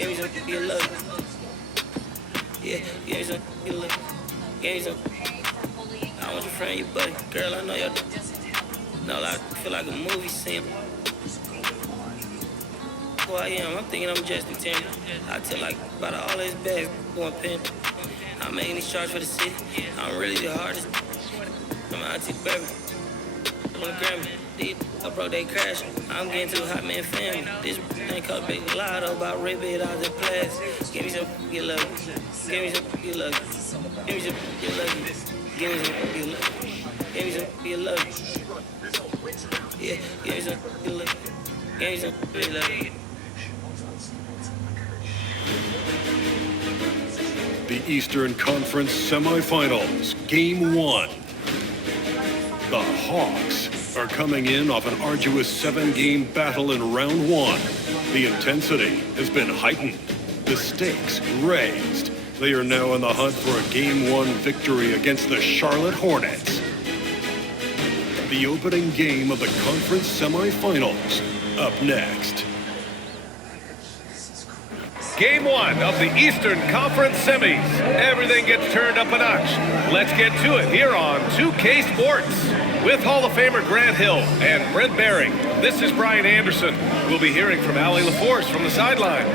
Give me some good love. Yeah, give me some good love. Give me some. I want your friend, your buddy. Girl, I know y'all. No, I feel like a movie scene. Who I am, I'm thinking I'm Justin Timber. I tell like about all his bags going pin. I'm making these charts for the city. I'm really the hardest. I'm auntie baby. I'm on the Grammy. I broke they crash. I'm getting too hot, man, family. This ain't called Big Lotto about red bed out the class. Give me some good luck. Give me some good luck. Give me some good luck. Give me some good luck. Give me some good luck. Yeah, give me some good luck. Give me some good luck. The Eastern Conference Semifinals, Game 1. The Hawks are coming in off an arduous 7-game battle in round 1. The intensity has been heightened, the stakes raised. They are now in the hunt for a Game 1 victory against the Charlotte Hornets. The opening game of the conference semifinals, up next. Game 1 of the Eastern Conference Semis. Everything gets turned up a notch. Let's get to it here on 2K Sports. With Hall of Famer Grant Hill and Brent Barry, this is Brian Anderson. We'll be hearing from Allie LaForce from the sideline.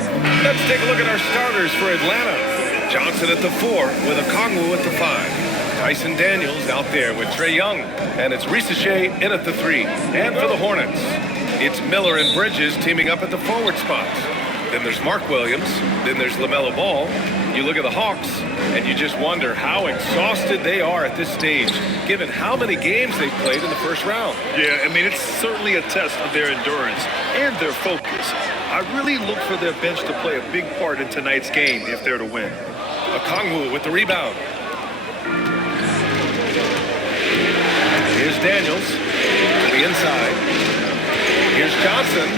Let's take a look at our starters for Atlanta. Johnson at the 4 with Okongwu at the 5. Tyson Daniels out there with Trae Young. And it's Risachet in at the 3. And for the Hornets, it's Miller and Bridges teaming up at the forward spots. Then there's Mark Williams. Then there's LaMelo Ball. You look at the Hawks, and you just wonder how exhausted they are at this stage, given how many games they've played in the first round. Yeah, I mean, it's certainly a test of their endurance and their focus. I really look for their bench to play a big part in tonight's game if they're to win. Okongwu with the rebound. Here's Daniels to the inside. Here's Johnson.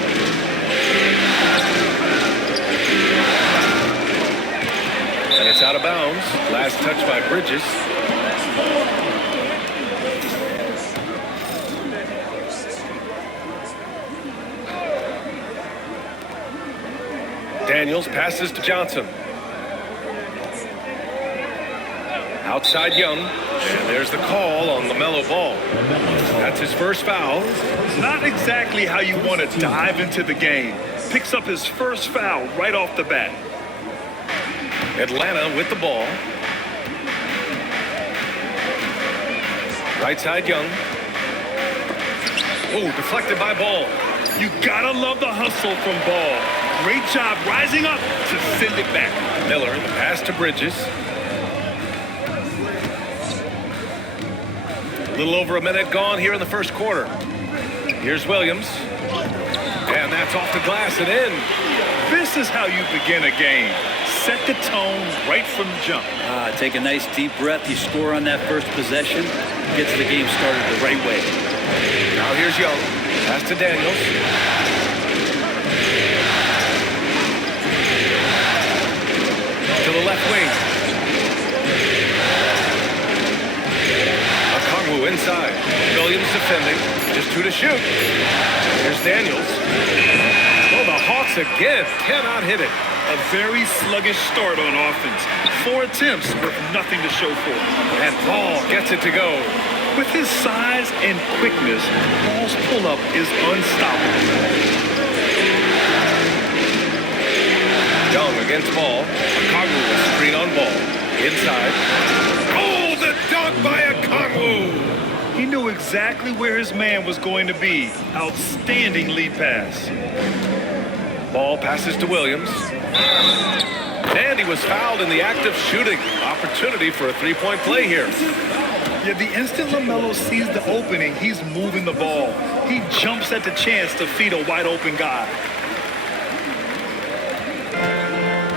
And it's out of bounds. Last touch by Bridges. Daniels passes to Johnson. Outside Young. And there's the call on LaMelo Ball. That's his first foul. Not exactly how you want to dive into the game. Picks up his first foul right off the bat. Atlanta with the ball. Right side Young. Oh, deflected by Ball. You gotta love the hustle from Ball. Great job rising up to send it back. Miller, the pass to Bridges. A little over a minute gone here in the first quarter. Here's Williams. And that's off the glass and in. This is how you begin a game. Set the tone right from the jump. Take a nice deep breath. You score on that first possession. Gets the game started the right way. Now here's Young. Pass to Daniels. To the left wing. Okongwu inside. Williams defending. Just 2 to shoot. Here's Daniels. Oh, the Hawks again cannot hit it. A very sluggish start on offense. 4 attempts with nothing to show for it. And Ball gets it to go. With his size and quickness, Ball's pull-up is unstoppable. Young against Ball. Okongwu with screen on Ball. Inside. Oh, the dunk by Okongwu! He knew exactly where his man was going to be. Outstanding lead pass. Ball passes to Williams. And he was fouled in the act of shooting. Opportunity for a three-point play here. Yeah, the instant LaMelo sees the opening, he's moving the ball. He jumps at the chance to feed a wide-open guy.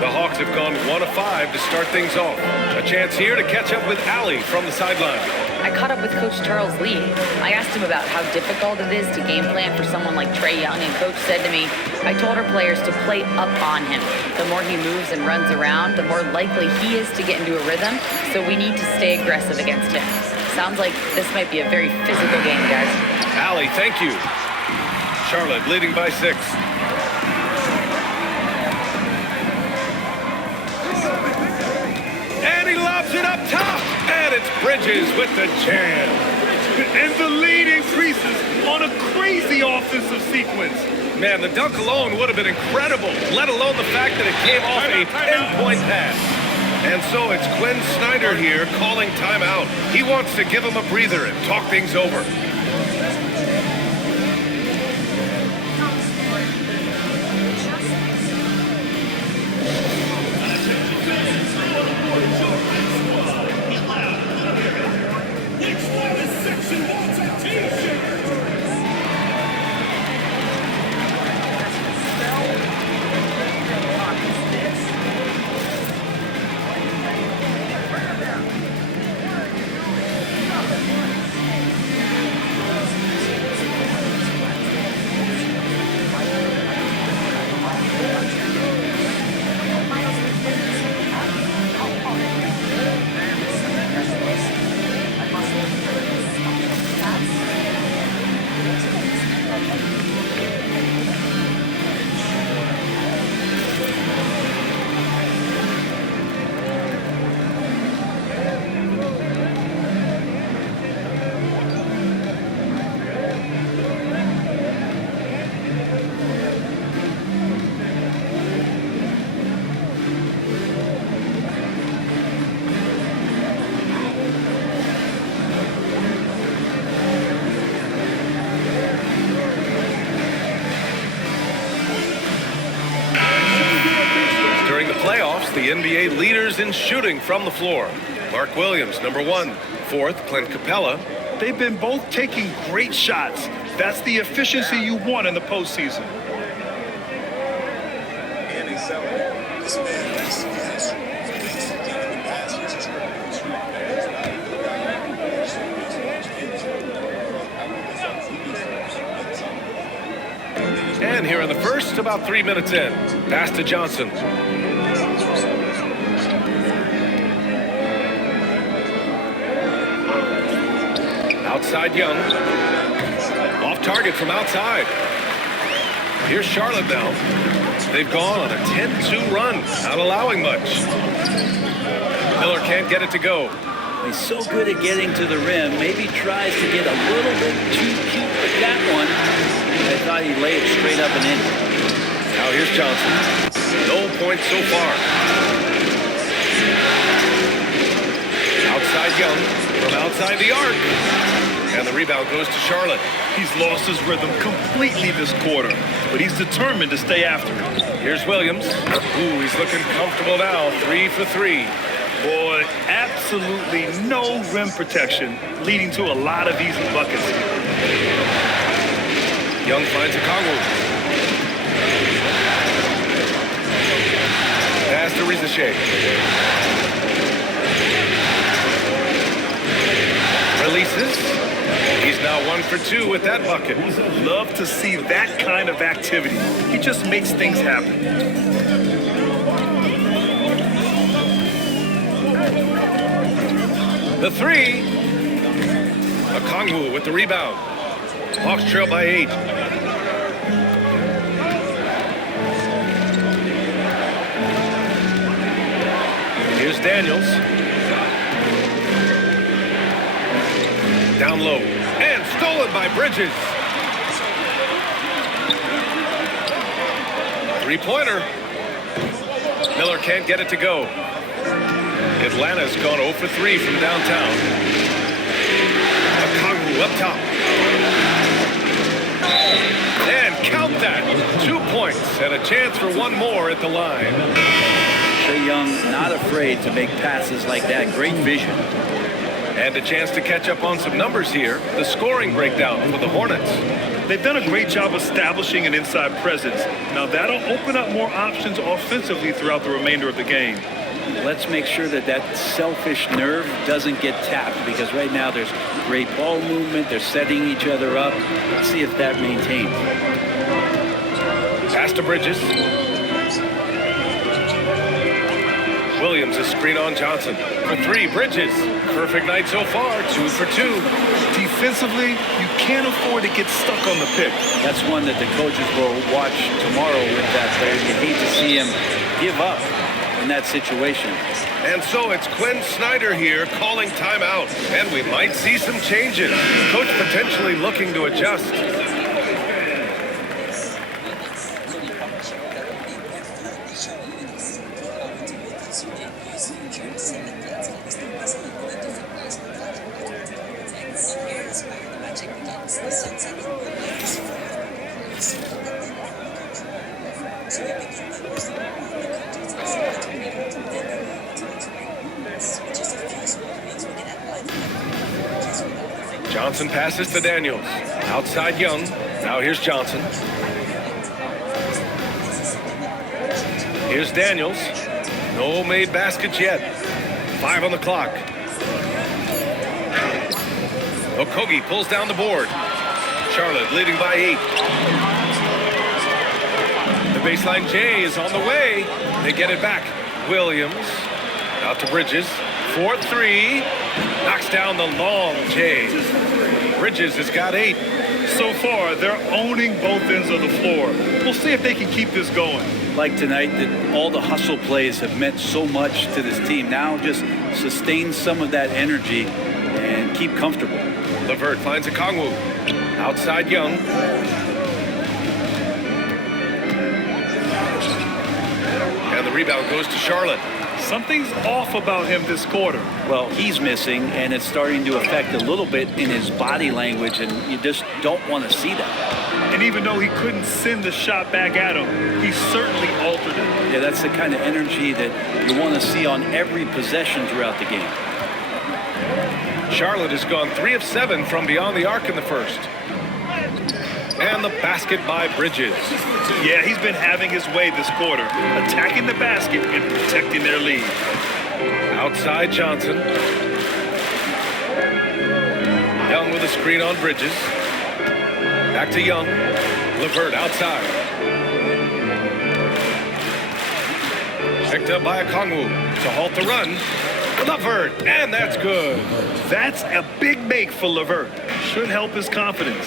The Hawks have gone 1 of 5 to start things off. A chance here to catch up with Allie from the sideline. I caught up with Coach Charles Lee. I asked him about how difficult it is to game plan for someone like Trae Young, and Coach said to me, I told our players to play up on him. The more he moves and runs around, the more likely he is to get into a rhythm, so we need to stay aggressive against him. Sounds like this might be a very physical game, guys. Allie, thank you. Charlotte leading by 6. Bridges with the jam. And the lead increases on a crazy offensive sequence. Man, the dunk alone would have been incredible, let alone the fact that it came off a 10-point pass. And so it's Quinn Snyder here calling timeout. He wants to give him a breather and talk things over. The NBA leaders in shooting from the floor. Mark Williams, number 1. 4th, Clint Capella. They've been both taking great shots. That's the efficiency you want in the postseason. And here in the first, about 3 minutes in. Pass to Johnson. Outside Young. Off target from outside. Here's Charlotte now. They've gone on a 10-2 run, not allowing much. Miller can't get it to go. He's so good at getting to the rim. Maybe tries to get a little bit too cute with that one. I thought he'd lay it straight up and in. Now here's Johnson. No points so far. Outside Young from outside the arc. And the rebound goes to Charlotte. He's lost his rhythm completely this quarter, but he's determined to stay after it. Here's Williams. Ooh, he's looking comfortable now. 3 for 3. Boy, absolutely no rim protection, leading to a lot of easy buckets. Young finds a Congo. Pass to Rizichet. Releases. He's now 1 for 2 with that bucket. Love to see that kind of activity. He just makes things happen. The 3. Okongwu with the rebound. Hawks trail by 8. Here's Daniels. Down low. And stolen by Bridges. 3-pointer. Miller can't get it to go. Atlanta's gone 0 for 3 from downtown. Okongwu up top. And count that. 2 points and a chance for one more at the line. Trae Young not afraid to make passes like that. Great vision. And a chance to catch up on some numbers here. The scoring breakdown for the Hornets. They've done a great job establishing an inside presence. Now that'll open up more options offensively throughout the remainder of the game. Let's make sure that that selfish nerve doesn't get tapped, because right now there's great ball movement. They're setting each other up. Let's see if that maintains. Pass to Bridges. Williams is screen on Johnson. For 3, Bridges. Perfect night so far, 2 for 2. Defensively, you can't afford to get stuck on the pick. That's one that the coaches will watch tomorrow with that player. You hate to see him give up in that situation. And so it's Quinn Snyder here calling timeout. And we might see some changes. Coach potentially looking to adjust. Johnson passes to Daniels. Outside Young. Now here's Johnson. Here's Daniels. No made baskets yet. 5 on the clock. Okogie pulls down the board. Charlotte leading by 8. The baseline J is on the way. They get it back. Williams out to Bridges. 4-3. Knocks down the long J. Bridges has got 8. So far, they're owning both ends of the floor. We'll see if they can keep this going. Like tonight, that all the hustle plays have meant so much to this team. Now just sustain some of that energy and keep comfortable. LeVert finds a Kongwu. Outside Young. And the rebound goes to Charlotte. Something's off about him this quarter. Well, he's missing, and it's starting to affect a little bit in his body language, and you just don't want to see that. And even though he couldn't send the shot back at him, he certainly altered it. Yeah, that's the kind of energy that you want to see on every possession throughout the game. Charlotte has gone 3 of 7 from beyond the arc in the first. And the basket by Bridges. Yeah, he's been having his way this quarter, attacking the basket and protecting their lead. Outside Johnson. Young with a screen on Bridges. Back to Young. LeVert outside. Picked up by a Kongwu to halt the run. LeVert, and that's good. That's a big make for LeVert. Should help his confidence.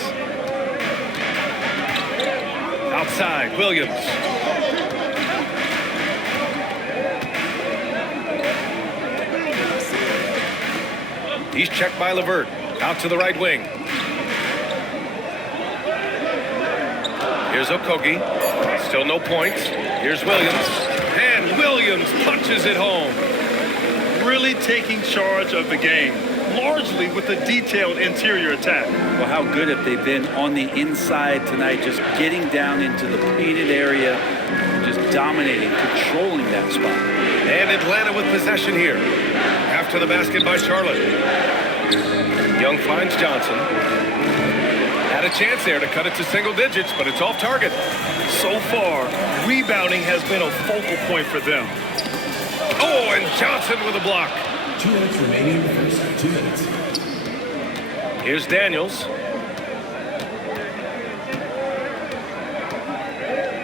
Outside, Williams. He's checked by LeVert. Out to the right wing. Here's Okogie. Still no points. Here's Williams. And Williams punches it home. Really taking charge of the game, largely with a detailed interior attack. Well, how good have they been on the inside tonight, just getting down into the painted area, just dominating, controlling that spot. And Atlanta with possession here. After the basket by Charlotte. Young finds Johnson. Had a chance there to cut it to single digits, but it's off target. So far, rebounding has been a focal point for them. Oh, and Johnson with a block. 2 minutes remaining in the first. 2 minutes. Here's Daniels.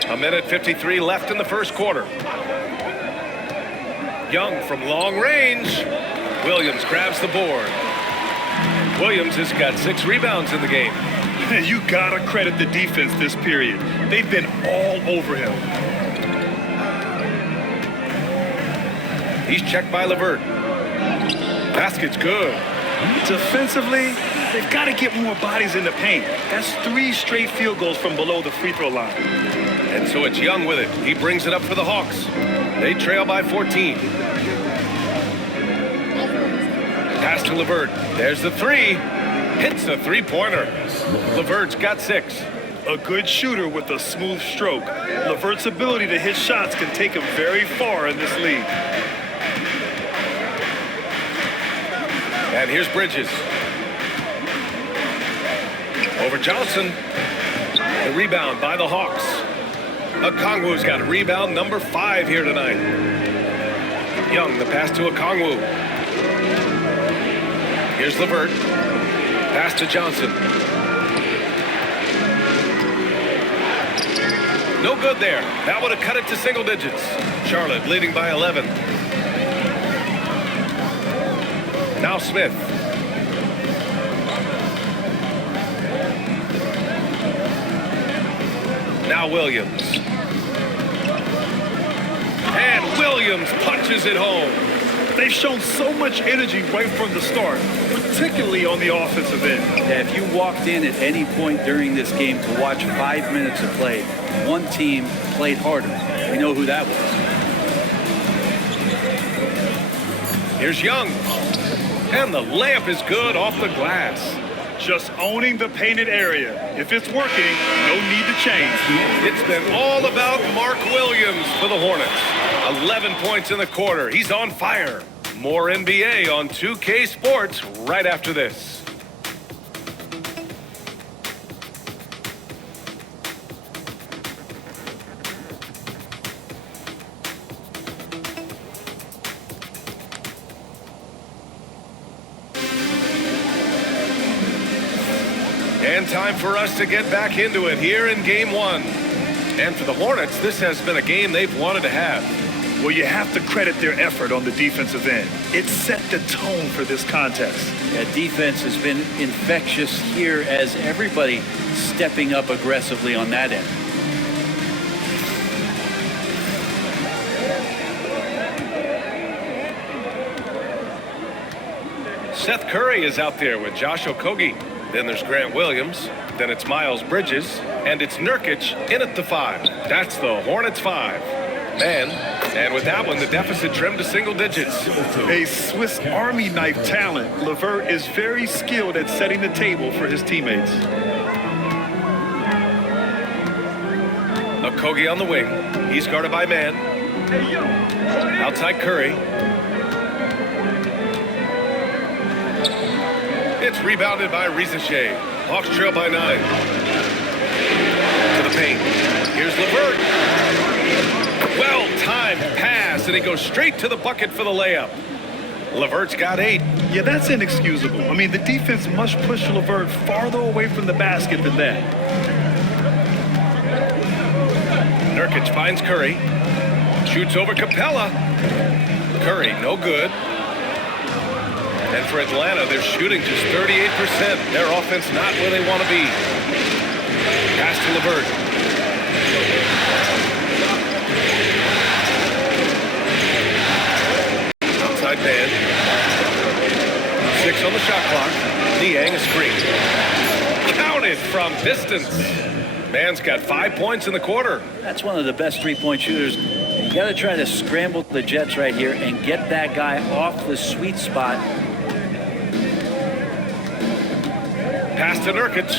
A minute 53 left in the first quarter. Young from long range. Williams grabs the board. Williams has got 6 rebounds in the game. You gotta credit the defense this period. They've been all over him. He's checked by LeVert. Basket's good. Defensively, they've got to get more bodies in the paint. That's 3 straight field goals from below the free throw line. And so it's Young with it. He brings it up for the Hawks. They trail by 14. Pass to LeVert. There's the 3. Hits a 3-pointer. LeVert's got 6. A good shooter with a smooth stroke. LeVert's ability to hit shots can take him very far in this league. And here's Bridges. Over Johnson. The rebound by the Hawks. Okongwu's got rebound number 5 here tonight. Young, the pass to Okongwu. Here's LeVert. Pass to Johnson. No good there. That would have cut it to single digits. Charlotte leading by 11. Now Smith. Now Williams. And Williams punches it home. They've shown so much energy right from the start, particularly on the offensive end. Yeah, if you walked in at any point during this game to watch 5 minutes of play, one team played harder. We know who that was. Here's Young. And the layup is good off the glass. Just owning the painted area. If it's working, no need to change. It's been all about Mark Williams for the Hornets. 11 points in the quarter. He's on fire. More NBA on 2K Sports right after this. And time for us to get back into it here in Game 1. And for the Hornets, this has been a game they've wanted to have. Well, you have to credit their effort on the defensive end. It set the tone for this contest. Yeah, defense has been infectious here as everybody stepping up aggressively on that end. Seth Curry is out there with Josh Okogie. Then there's Grant Williams. Then it's Miles Bridges. And it's Nurkic in at the 5. That's the Hornets 5. And with that one, the deficit trimmed to single digits. A Swiss Army knife talent, LeVert is very skilled at setting the table for his teammates. Okogie on the wing. He's guarded by man. Outside Curry. It's rebounded by Rizachet. Hawks trail by 9. To the paint. Here's LeVert. Well-timed pass, and he goes straight to the bucket for the layup. LeVert's got 8. Yeah, that's inexcusable. I mean, the defense must push LeVert farther away from the basket than that. Nurkic finds Curry. Shoots over Capella. Curry, no good. And for Atlanta, they're shooting just 38%. Their offense not where they want to be. Pass to LeVert. Outside man. 6 on the shot clock. Niang a screen. Counted from distance. Man's got 5 points in the quarter. That's one of the best three-point shooters. You got to try to scramble the Jets right here and get that guy off the sweet spot. Pass to Nurkic.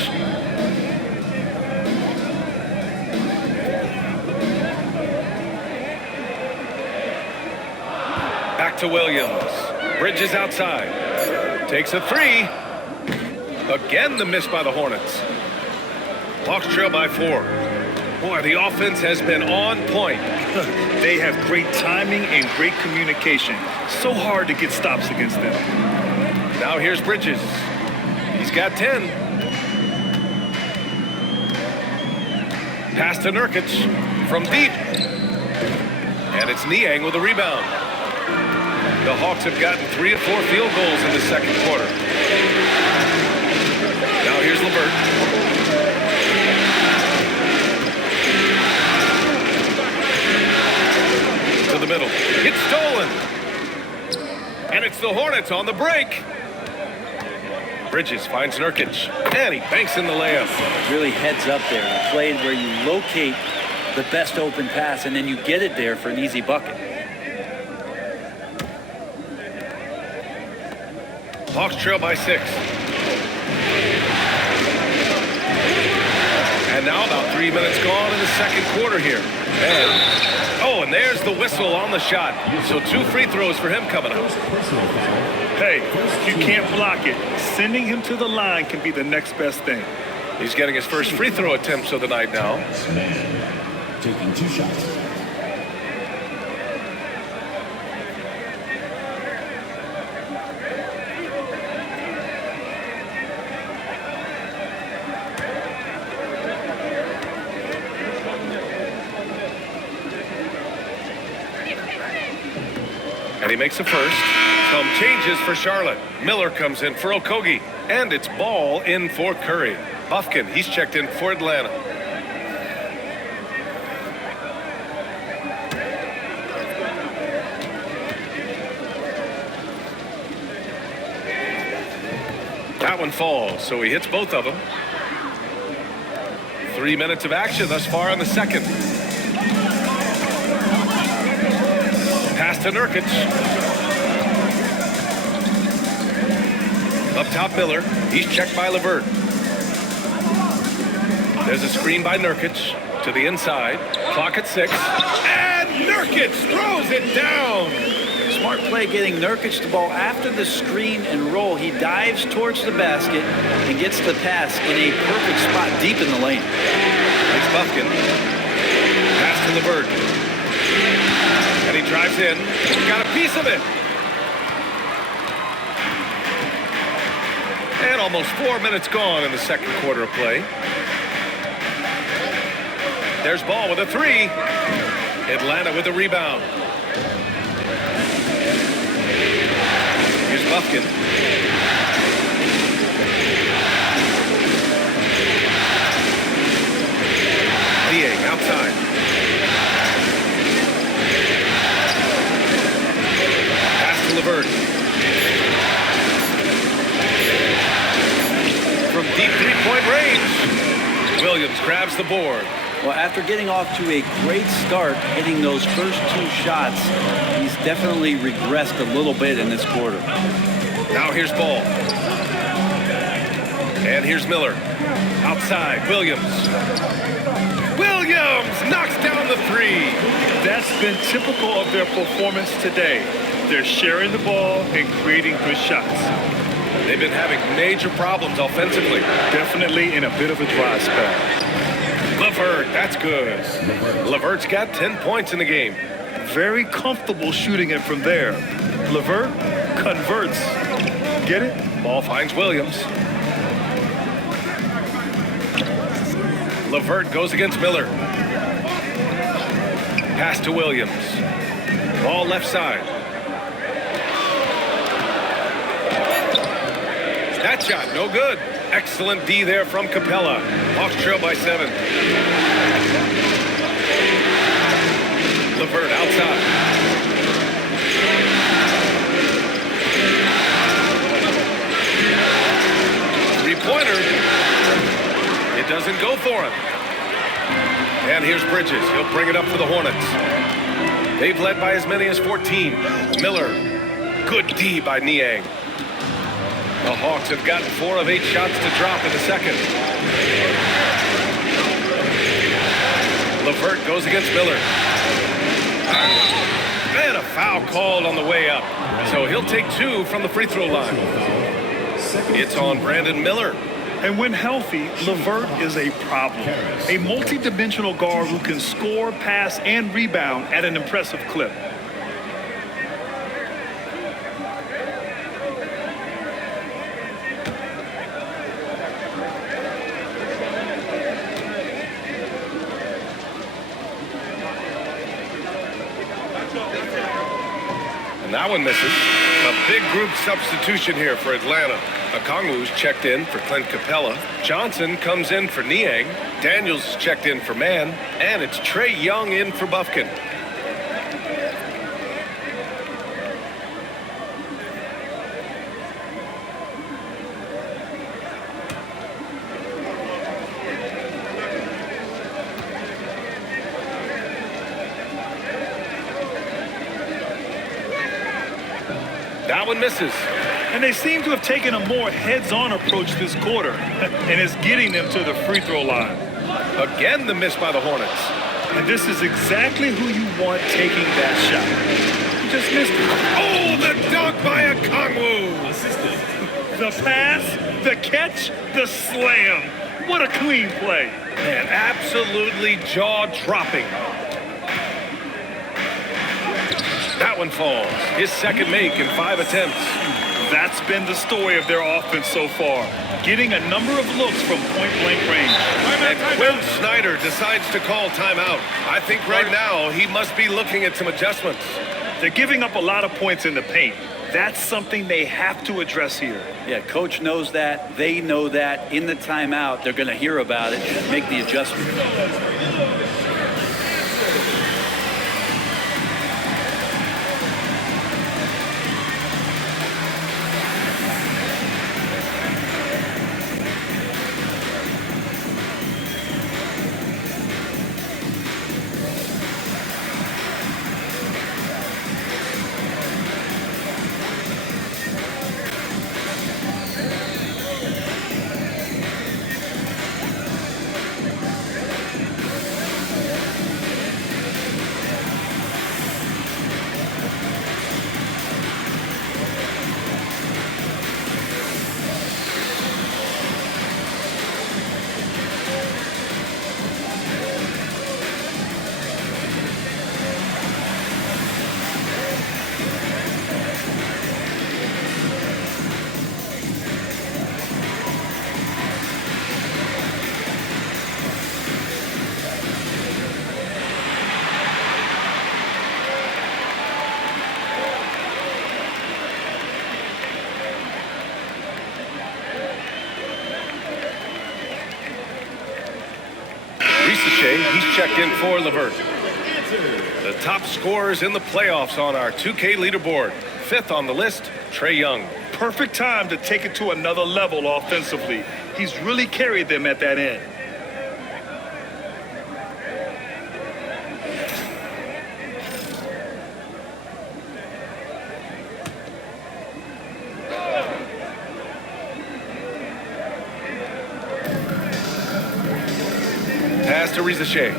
Back to Williams. Bridges outside. Takes a 3. Again, the miss by the Hornets. Hawks trail by 4. Boy, the offense has been on point. They have great timing and great communication. So hard to get stops against them. Now here's Bridges. He's got 10. Pass to Nurkic from deep. And it's Niang with a rebound. The Hawks have gotten 3 of 4 field goals in the second quarter. Now here's LeVert. To the middle. It's stolen. And it's the Hornets on the break. Bridges finds Nurkic, and he banks in the layup. Really heads up there. A play where you locate the best open pass, and then you get it there for an easy bucket. Hawks trail by 6. And now about 3 minutes gone in the second quarter here. And there's the whistle on the shot. So 2 free throws for him coming up. Hey, you can't block it. Sending him to the line can be the next best thing. He's getting his first free throw attempts of the night now. Taking 2 shots. And he makes a first. Some changes for Charlotte. Miller comes in for Okogie. And it's Ball in for Curry. Buffkin, he's checked in for Atlanta. one falls, so he hits both of them. 3 minutes of action thus far in the second. Pass to Nurkic. Up top, Miller. He's checked by LeVert. There's a screen by Nurkic to the inside. Clock at 6. And Nurkic throws it down. Smart play getting Nurkic the ball after the screen and roll. He dives towards the basket and gets the pass in a perfect spot deep in the lane. Here's Buffkin. Pass to LeVert. And he drives in. He got a piece of it. And almost 4 minutes gone in the second quarter of play. There's Ball with a 3. Atlanta with the rebound. Here's Buffkin. Niang outside. Pass to LeVert. From deep three-point range, Williams grabs the board. Well, after getting off to a great start, hitting those first 2 shots, he's definitely regressed a little bit in this quarter. Now here's Ball. And here's Miller. Outside, Williams. Williams knocks down the 3. That's been typical of their performance today. They're sharing the ball and creating good shots. They've been having major problems offensively. Definitely in a bit of a dry spell. LeVert, that's good. LeVert's got 10 points in the game. Very comfortable shooting it from there. LeVert converts. Get it? Ball finds Williams. LeVert goes against Miller. Pass to Williams. Ball left side. That shot, no good. Excellent D there from Capella. Hawks trail by 7. LeVert outside. Three-pointer. It doesn't go for him. And here's Bridges. He'll bring it up for the Hornets. They've led by as many as 14. Miller. Good D by Niang. The Hawks have gotten 4 of 8 shots to drop in the second. LeVert goes against Miller. And a foul called on the way up. So he'll take 2 from the free throw line. It's on Brandon Miller. And when healthy, LeVert is a problem. A multi-dimensional guard who can score, pass, and rebound at an impressive clip. And that one misses. A big group substitution here for Atlanta. Okongwu's checked in for Clint Capella. Johnson comes in for Niang. Daniels checked in for Mann. And it's Trae Young in for Buffkin. That one misses. And they seem to have taken a more heads-on approach this quarter, and it's getting them to the free throw line. Again, the miss by the Hornets. And this is exactly who you want taking that shot. You just missed it. Oh, the dunk by Okongwu. The pass, the catch, the slam. What a clean play. Man, absolutely jaw-dropping. That one falls. His second make in 5 attempts. That's been the story of their offense so far. Getting a number of looks from point-blank range. And Quinn Snyder decides to call timeout. I think right now he must be looking at some adjustments. They're giving up a lot of points in the paint. That's something they have to address here. Yeah, coach knows that. They know that. In the timeout, they're going to hear about it and make the adjustment. He's checked in for Levert. The top scorers in the playoffs on our 2K leaderboard. 5th on the list, Trae Young. Perfect time to take it to another level offensively. He's really carried them at that end. Pass to Rizachet.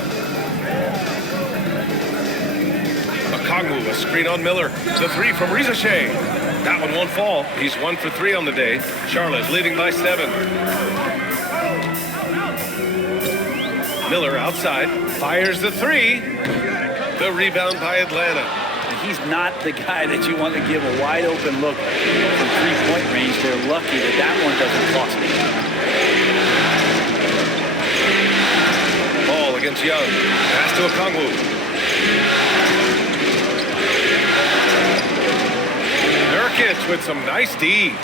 Okongwu, a screen on Miller. The 3 from Rizachet. That one won't fall. He's 1 for 3 on the day. Charlotte leading by 7. Miller outside. Fires the 3. The rebound by Atlanta. He's not the guy that you want to give a wide open look from 3-point range. They're lucky that that one doesn't cost me. Ball against Young. Pass to Okongwu. Nurkic with some nice D.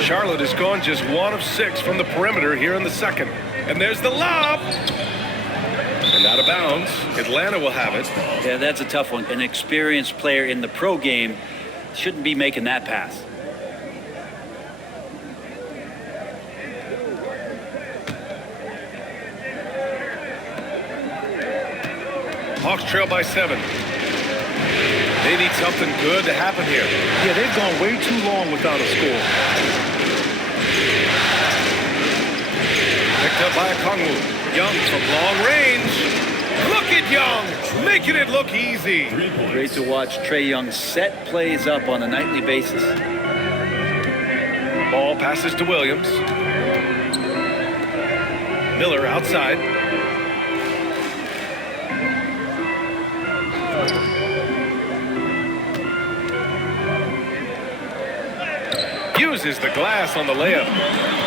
Charlotte has gone just 1 of 6 from the perimeter here in the second. And there's the lob. And out of bounds. Atlanta will have it. Yeah, that's a tough one. An experienced player in the pro game shouldn't be making that pass. Hawks trail by 7. They need something good to happen here. Yeah, they've gone way too long without a score. Picked up by Okongwu. Young from long range. Look at Young, making it look easy. Great to watch Trae Young set plays up on a nightly basis. Ball passes to Williams. Miller outside. Uses the glass on the layup.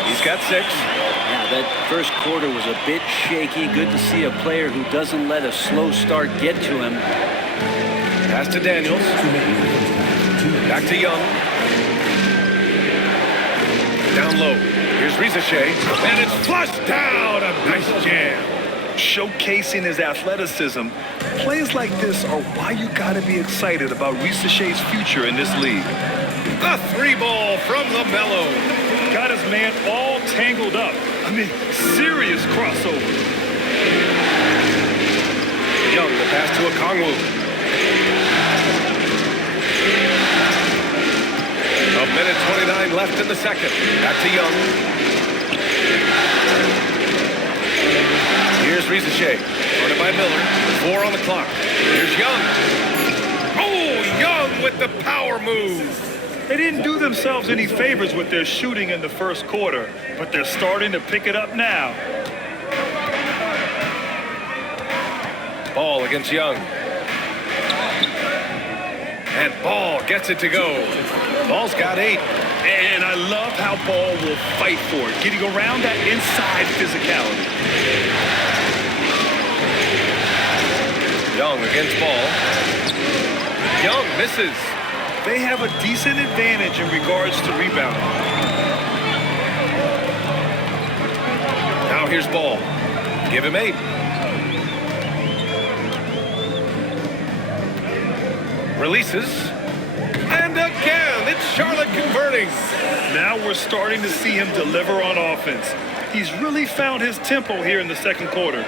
He's got 6. Yeah, that first quarter was a bit shaky. Good to see a player who doesn't let a slow start get to him. Pass to Daniels. Back to Young. Down low. Here's Rizachet. And it's flushed down. A nice jam. Showcasing his athleticism. Plays like this are why you gotta be excited about Rizachet's future in this league. The 3 ball from LaMelo. Got his man all tangled up. I mean, serious crossover. Young, the pass to Okongwu. A minute 29 left in the second. Back to Young. Here's Rizachet. Guarded by Miller. 4 on the clock. Here's Young. Oh, Young with the power move. They didn't do themselves any favors with their shooting in the first quarter, but they're starting to pick it up now. Ball against Young. And Ball gets it to go. Ball's got 8. And I love how Ball will fight for it, getting around that inside physicality. Young against Ball. Young misses. They have a decent advantage in regards to rebounding. Now here's Ball. Give him 8. Releases. And again, it's Charlotte converting. Now we're starting to see him deliver on offense. He's really found his tempo here in the second quarter.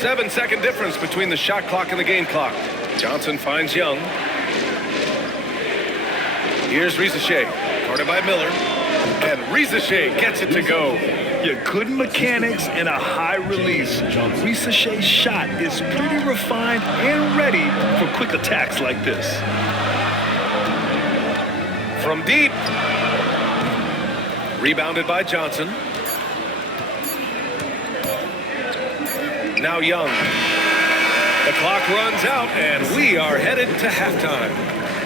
7-second difference between the shot clock and the game clock. Johnson finds Young. Here's Rizachet, guarded by Miller. And Rizachet gets it to go. Yeah, good mechanics and a high release. Rizachet's shot is pretty refined and ready for quick attacks like this. From deep. Rebounded by Johnson. Now Young. The clock runs out, and we are headed to halftime.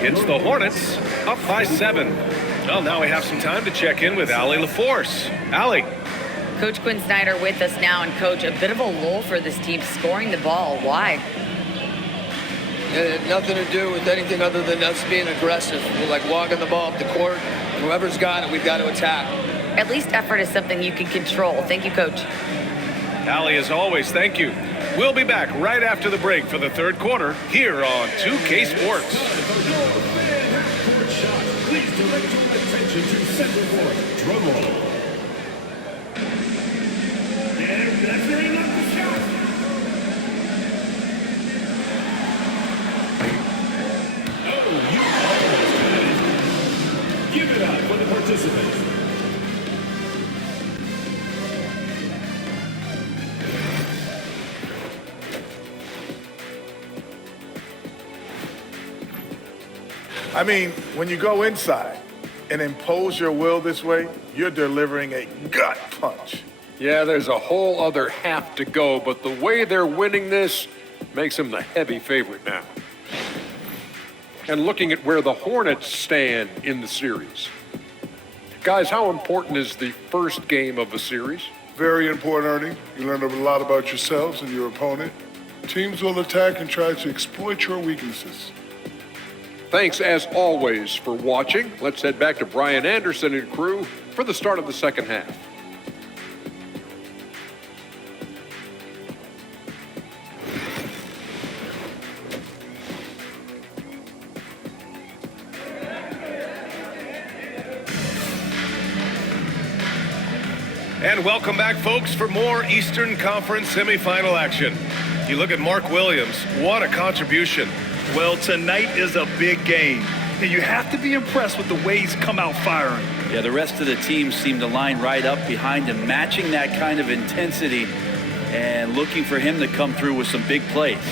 It's the Hornets up by 7. Well, now we have some time to check in with Allie LaForce. Allie. Coach Quinn Snyder with us now, and Coach, a bit of a lull for this team scoring the ball. Why? It had nothing to do with anything other than us being aggressive. We're like walking the ball up the court. Whoever's got it, we've got to attack. At least effort is something you can control. Thank you, Coach. Allie, as always, thank you. We'll be back right after the break for the third quarter here on 2K Sports. Please direct your attention to center court. Drum roll. And referee not the shot. Oh, you almost had it. Give it up for the participants. I mean, when you go inside and impose your will this way, you're delivering a gut punch. Yeah, there's a whole other half to go, but the way they're winning this makes them the heavy favorite now. And looking at where the Hornets stand in the series. Guys, how important is the first game of a series? Very important, Ernie. You learn a lot about yourselves and your opponent. Teams will attack and try to exploit your weaknesses. Thanks, as always, for watching. Let's head back to Brian Anderson and crew for the start of the second half. And welcome back, folks, for more Eastern Conference semifinal action. You look at Mark Williams, what a contribution. Well, tonight is a big game, and you have to be impressed with the way he's come out firing. Yeah, the rest of the team seem to line right up behind him, matching that kind of intensity and looking for him to come through with some big plays.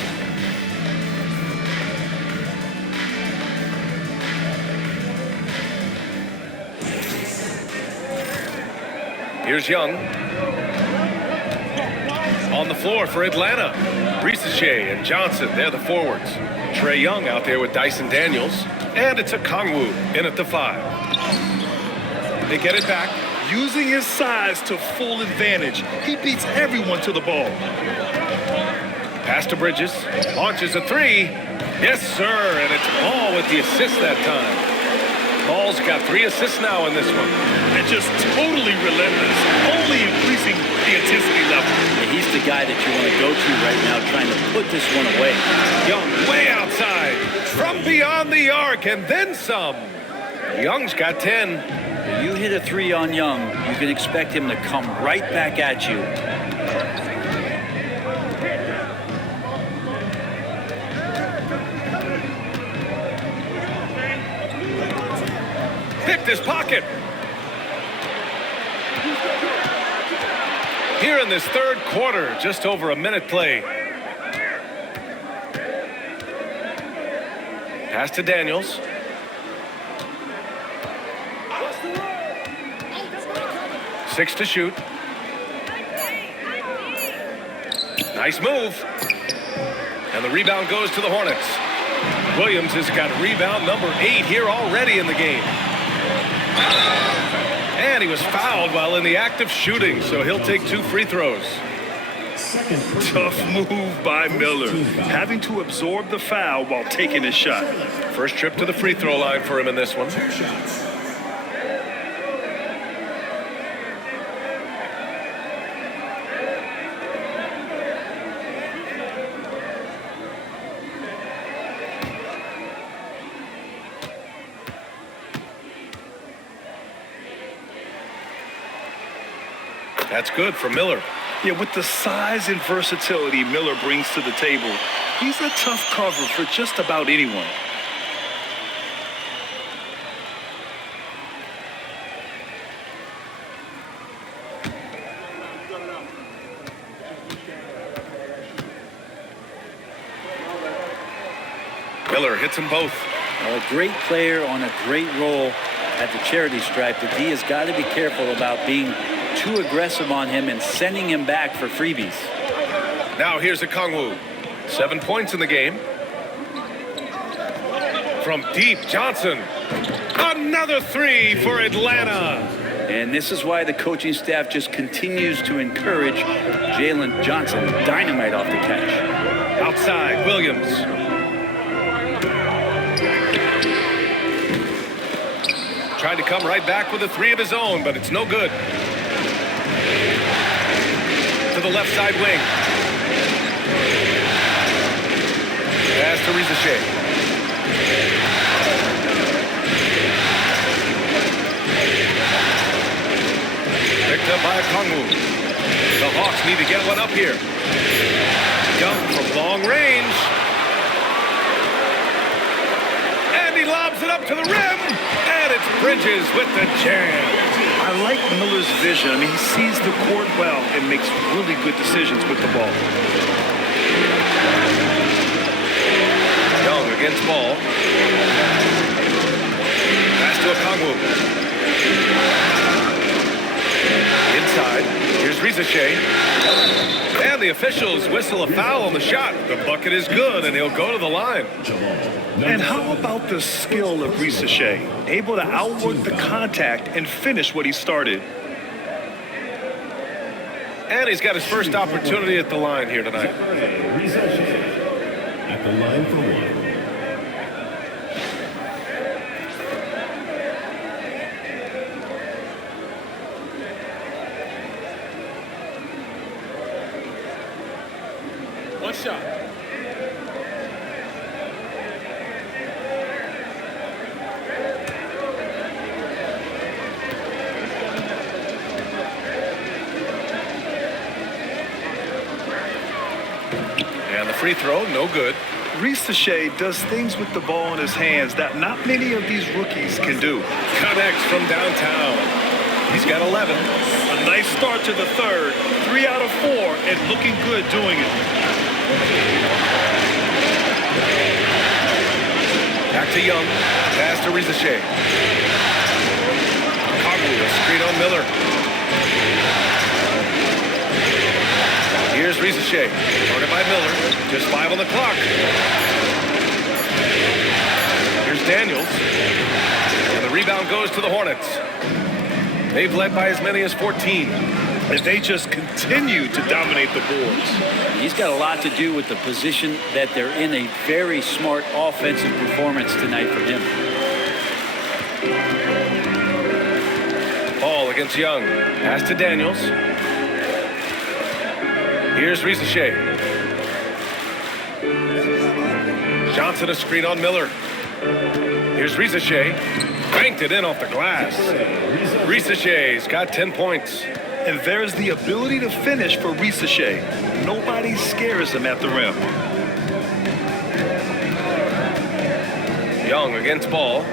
Here's Young. On the floor for Atlanta. Risache and Johnson, they're the forwards. Trae Young out there with Dyson Daniels. And it's a Kongwu in at the 5. They get it back. Using his size to full advantage, he beats everyone to the ball. Pass to Bridges. Launches a 3. Yes, sir. And it's Ball with the assist that time. Ball's got 3 assists now in this one. And just totally relentless, only increasing the intensity level. Yeah, he's the guy that you want to go to right now, trying to put this one away. Young way outside, from beyond the arc, and then some. Young's got 10. If you hit a 3 on Young, you can expect him to come right back at you. Picked his pocket. Here in this third quarter, just over a minute play. Pass to Daniels. Six to shoot. Nice move. And the rebound goes to the Hornets. Williams has got rebound number 8 here already in the game. And he was fouled while in the act of shooting, so he'll take 2 free throws. Tough move by Miller, having to absorb the foul while taking his shot. First trip to the free throw line for him in this one. That's good for Miller. Yeah, with the size and versatility Miller brings to the table, he's a tough cover for just about anyone. Miller hits them both. A great player on a great role at the charity stripe. The D has got to be careful about being too aggressive on him and sending him back for freebies. Now here's a Kongwu. 7 points in the game. From deep, Johnson. Another 3 for Atlanta. And this is why the coaching staff just continues to encourage Jalen Johnson. Dynamite off the catch. Outside, Williams. Tried to come right back with a 3 of his own, but it's no good. To the left side wing. Pass to Rizichet. Picked up by Kongu. The Hawks need to get one up here. Young from long range. And he lobs it up to the rim. And it's Bridges with the jam. I like Miller's vision. I mean, he sees the court well and makes really good decisions with the ball. Young against ball. Pass to Okongwu. Inside. Here's Rizichet. And the officials whistle a foul on the shot. The bucket is good, and he'll go to the line. And how about the skill of Rizichet? Able to outwork the contact and finish what he started. And he's got his first opportunity at the line here tonight. At the line for one. One shot. And the free throw, no good. Rizichet does things with the ball in his hands that not many of these rookies can do. Connects from downtown. He's got 11. A nice start to the third. 3 out of 4 and looking good doing it. Back to Young. Pass to Rizichet. Kongu, a screen on Miller. Here's Rizichet. Guarded by Miller. Just 5 on the clock. Here's Daniels. And the rebound goes to the Hornets. They've led by as many as 14. And they just continue to dominate the boards. He's got a lot to do with the position that they're in. A very smart offensive performance tonight for him. Ball against Young. Pass to Daniels. Here's Rizichet. Johnson a screen on Miller. Here's Rizichet. Banked it in off the glass. Rizichet's got 10 points. And there's the ability to finish for Rizichet. Nobody scares him at the rim. Young against ball.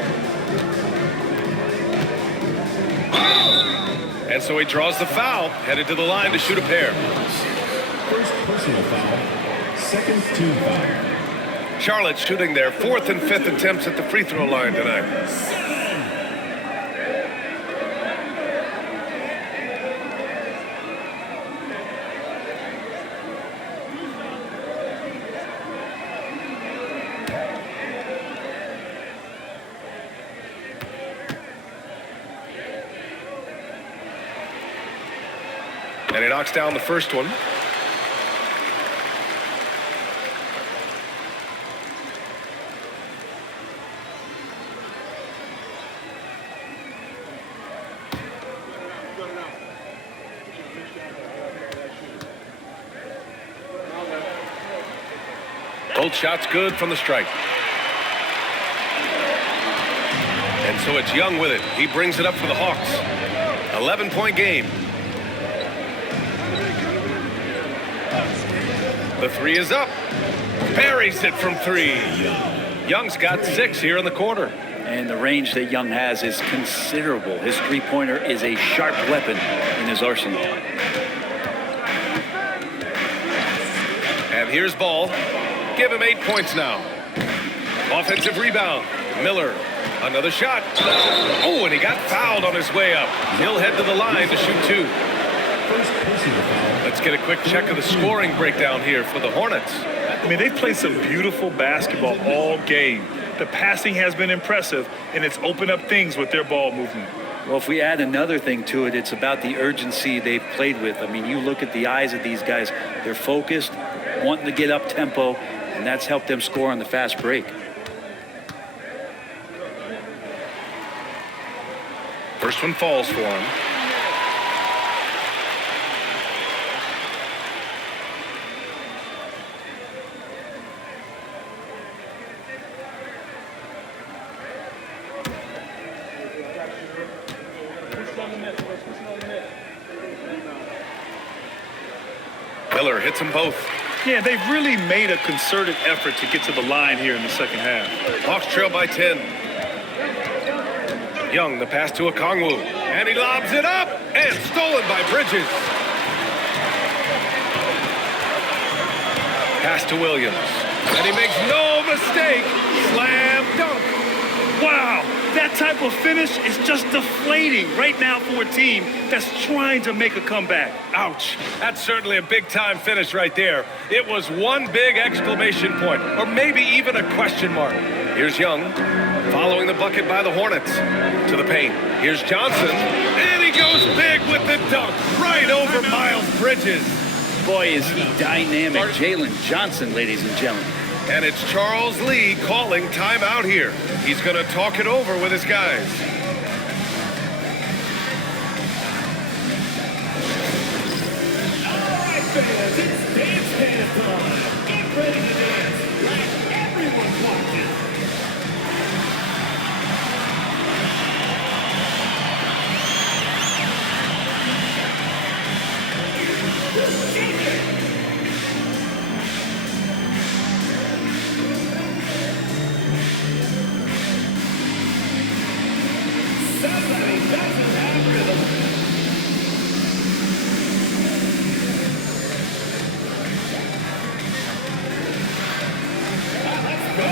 And so he draws the foul, headed to the line to shoot a pair. First personal foul. Second team foul. Charlotte shooting their 4th and 5th attempts at the free throw line tonight. And he knocks down the first one. Both shots good from the strike. And so it's Young with it. He brings it up for the Hawks. 11-point game. The three is up. Buries it from 3. Young's got 6 here in the quarter. And the range that Young has is considerable. His three-pointer is a sharp weapon in his arsenal. And here's Ball. Give him 8 points now. Offensive rebound. Miller. Another shot. Oh, and he got fouled on his way up. He'll head to the line to shoot 2. Let's get a quick check of the scoring breakdown here for the Hornets. I mean, they've played some beautiful basketball all game. The passing has been impressive, and it's opened up things with their ball movement. Well, if we add another thing to it, it's about the urgency they've played with. I mean, you look at the eyes of these guys. They're focused, wanting to get up tempo, and that's helped them score on the fast break. First one falls for him. Miller hits them both. Yeah, they've really made a concerted effort to get to the line here in the second half. Hawks trail by 10. Young, the pass to Okongwu. And he lobs it up and stolen by Bridges. Pass to Williams. And he makes no mistake. Slam dunk. Wow, that type of finish is just deflating right now for a team that's trying to make a comeback. Ouch. That's certainly a big-time finish right there. It was one big exclamation point, or maybe even a question mark. Here's Young, following the bucket by the Hornets. To the paint. Here's Johnson, and he goes big with the dunk right over Miles Bridges. Boy, is he dynamic. Jalen Johnson, ladies and gentlemen. And it's Charles Lee calling timeout here. He's going to talk it over with his guys. All right, fans, it's dance band time. Get ready to dance like everyone's watching. Somebody doesn't have rhythm. Let's go.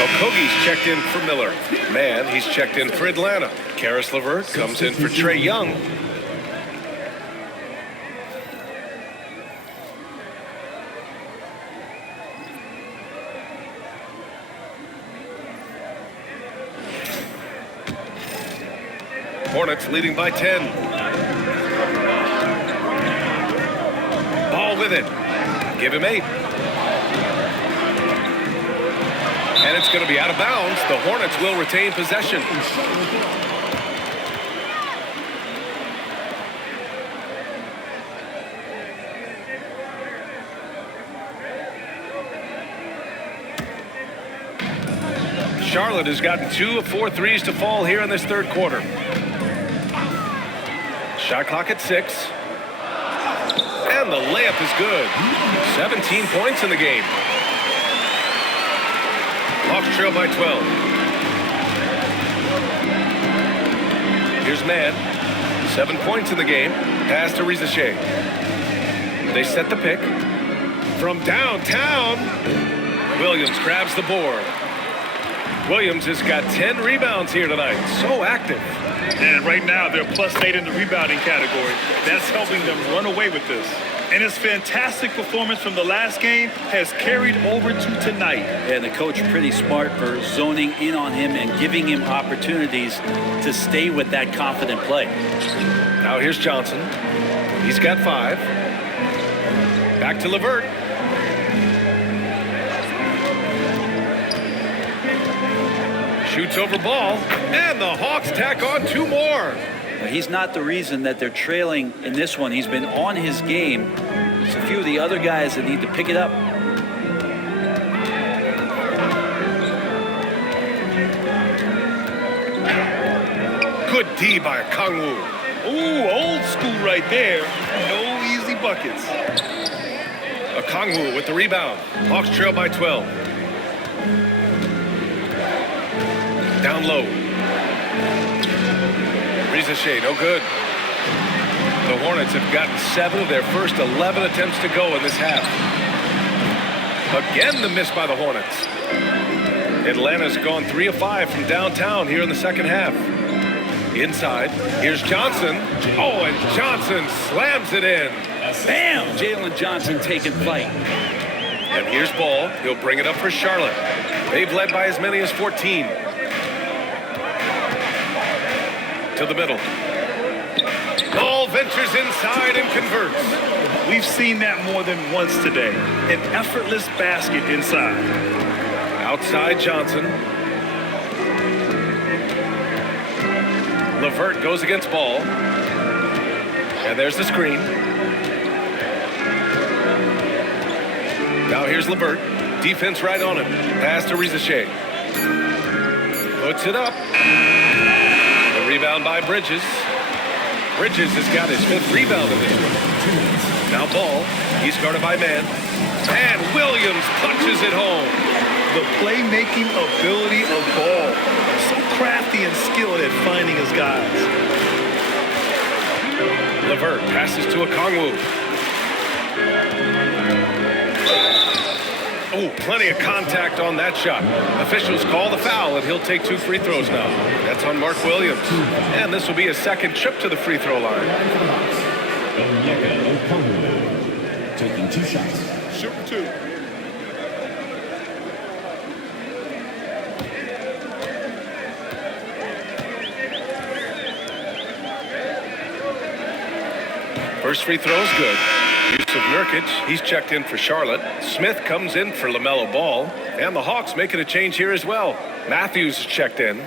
Okogie's checked in for Miller. Man, he's checked in for Atlanta. Karis LeVert comes in for Trae Young. Hornets leading by 10. Ball with it. Give him 8. And it's going to be out of bounds. The Hornets will retain possession. Charlotte has gotten 2 of 4 threes to fall here in this third quarter. Shot clock at 6. And the layup is good. 17 points in the game. Hawks trail by 12. Here's Mann. 7 points in the game. Pass to Rizachet. They set the pick. From downtown, Williams grabs the board. Williams has got 10 rebounds here tonight. So active. And right now, they're +8 in the rebounding category. That's helping them run away with this. And his fantastic performance from the last game has carried over to tonight. And the coach pretty smart for zoning in on him and giving him opportunities to stay with that confident play. Now here's Johnson. He's got 5. Back to LeVert. Shoots over ball, and the Hawks tack on 2 more. He's not the reason that they're trailing in this one. He's been on his game. There's a few of the other guys that need to pick it up. Good D by Okongwu. Ooh, old school right there. No easy buckets. Okongwu with the rebound. Hawks trail by 12. Down low. Rizachet, no good. The Hornets have gotten 7 of their first 11 attempts to go in this half. Again, the miss by the Hornets. Atlanta's gone 3 of 5 from downtown here in the second half. Inside, here's Johnson. Oh, and Johnson slams it in. Bam! Jalen Johnson taking flight. And here's Ball. He'll bring it up for Charlotte. They've led by as many as 14. to the middle. Ball ventures inside and converts. We've seen that more than once today. An effortless basket inside. Outside Johnson. LeVert goes against Ball. And there's the screen. Now here's LeVert. Defense right on him. Pass to Rizachet. Puts it up. The rebound by Bridges. Bridges has got his 5th rebound in this one. Now Ball. He's guarded by Mann. And Williams punches it home. The playmaking ability of Ball. So crafty and skilled at finding his guys. LeVert passes to Okongwu. Oh, plenty of contact on that shot. Officials call the foul, and he'll take 2 free throws now. That's on Mark Williams. And this will be his 2nd trip to the free throw line. Taking 2 shots. Shooting 2. First free throw is good. Yusuf Nurkic, he's checked in for Charlotte. Smith comes in for LaMelo Ball. And the Hawks making a change here as well. Matthews checked in.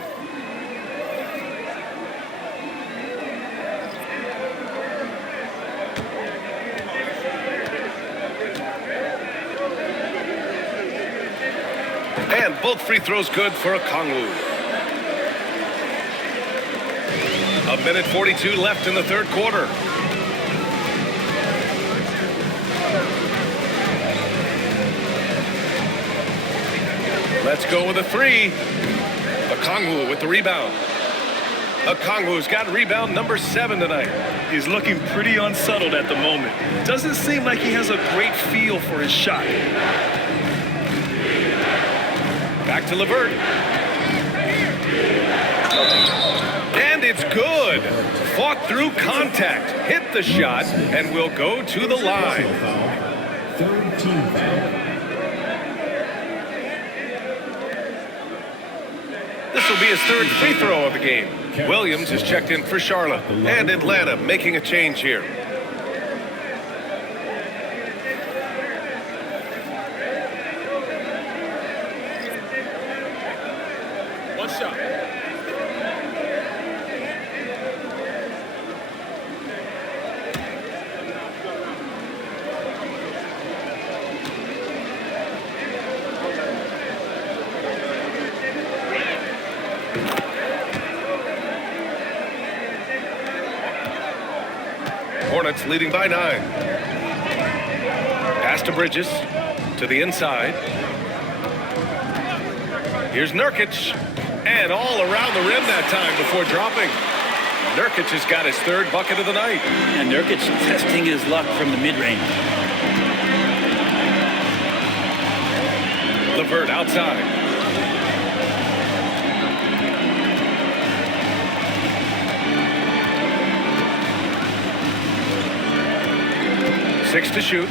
And both free throws good for Okongwu. 1:42 left in the 3rd quarter. Let's go with a 3. Okongwu with the rebound. Okongwu's got rebound number 7 tonight. He's looking pretty unsettled at the moment. Doesn't seem like he has a great feel for his shot. Back to LeVert. And it's good. Fought through contact. Hit the shot and will go to the line. 3rd team foul. This will be his 3rd free throw of the game. Williams is checked in for Charlotte. And Atlanta making a change here. One shot. Hornets leading by 9. Pass to Bridges. To the inside. Here's Nurkic. And all around the rim that time before dropping. Nurkic has got his 3rd bucket of the night. And Nurkic testing his luck from the mid-range. LeVert outside. Six to shoot.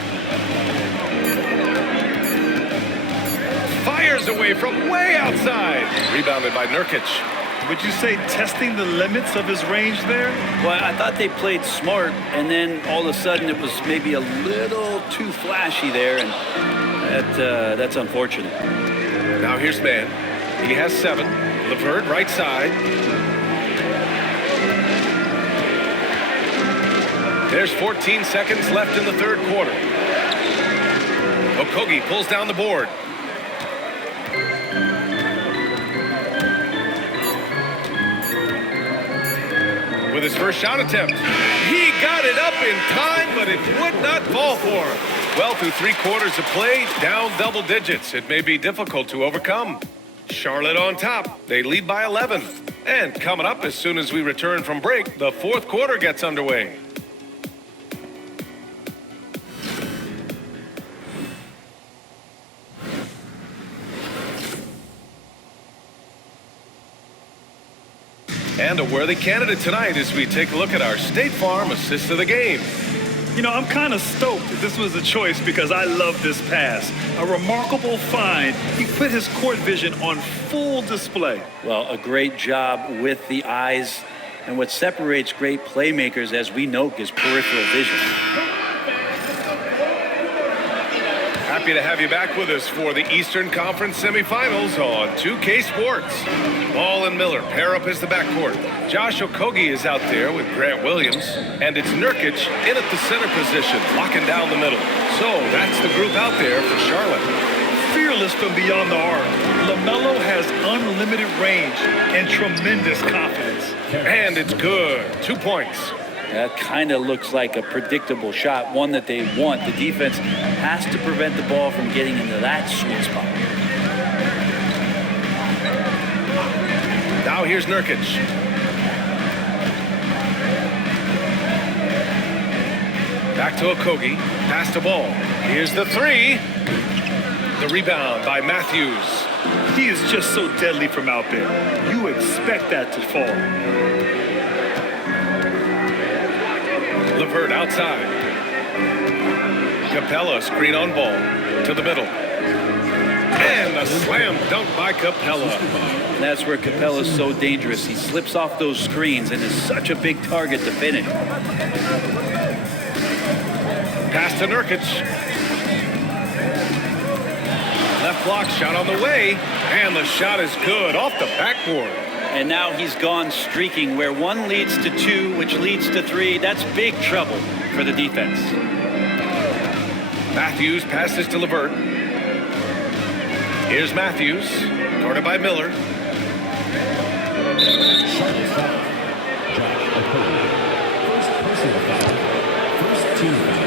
Fires away from way outside. Rebounded by Nurkic. Would you say testing the limits of his range there? Well, I thought they played smart, and then all of a sudden it was maybe a little too flashy there, and that's unfortunate. Now here's Mann. He has 7. LeVert right side. There's 14 seconds left in the 3rd quarter. Okogie pulls down the board. With his first shot attempt. He got it up in time, but it would not fall for him. Well, through 3 quarters of play, down double digits. It may be difficult to overcome. Charlotte on top. They lead by 11. And coming up as soon as we return from break, the 4th quarter gets underway. And a worthy candidate tonight as we take a look at our State Farm assist of the game. You know, I'm kind of stoked that this was a choice because I love this pass. A remarkable find. He put his court vision on full display. Well, a great job with the eyes And what separates great playmakers, as we know, is peripheral vision. Happy to have you back with us for the Eastern Conference semifinals on 2K Sports. Ball and Miller pair up as the backcourt. Josh Okogie is out there with Grant Williams, and it's Nurkic in at the center position, locking down the middle. So that's the group out there for Charlotte. Fearless from beyond the arc, LaMelo has unlimited range and tremendous confidence. And it's good. 2 points. That kind of looks like a predictable shot, one that they want. The defense has to prevent the ball from getting into that sweet spot. Now here's Nurkic. Back to Okogie. Pass the ball. Here's the three. The rebound by Matthews. He is just so deadly from out there. You expect that to fall. LeVert outside. Capella screen on ball to the middle. And a slam dunk by Capella. That's where Capella's so dangerous. He slips off those screens and is such a big target to finish. Pass to Nurkic. Left block shot on the way. And the shot is good off the backboard. And now he's gone streaking where one leads to two, which leads to three. That's big trouble for the defense. Matthews passes to LeVert. Here's Matthews, guarded by Miller. Charlotte foul. Josh Okogie. First personal foul. First team foul.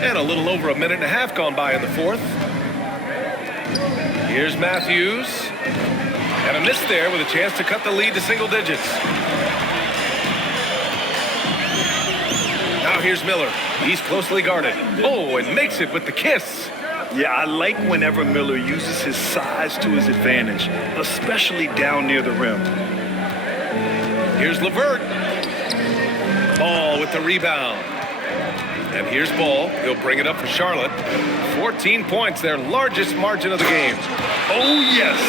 And a little over a minute and a half gone by in the fourth. Here's Matthews. And a miss there with a chance to cut the lead to single digits. Now here's Miller. He's closely guarded. Oh, and makes it with the kiss. Yeah, I like whenever Miller uses his size to his advantage, especially down near the rim. Here's LeVert. Ball with the rebound. And here's Ball. He'll bring it up for Charlotte. 14 points, their largest margin of the game. Oh, yes.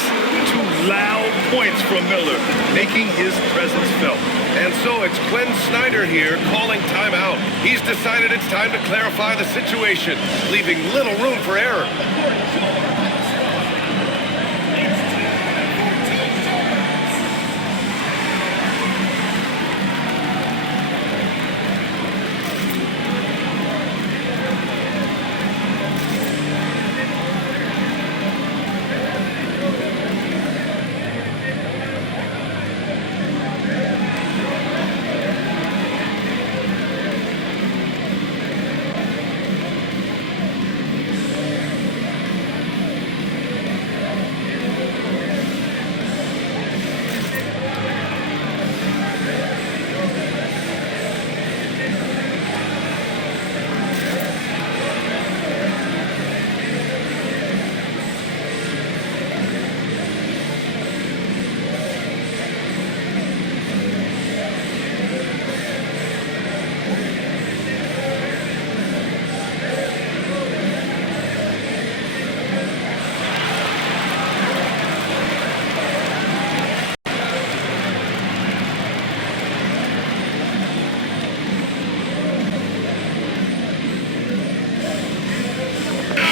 2 loud points from Miller, making his presence felt. And so it's Quinn Snyder here calling timeout. He's decided it's time to clarify the situation, leaving little room for error.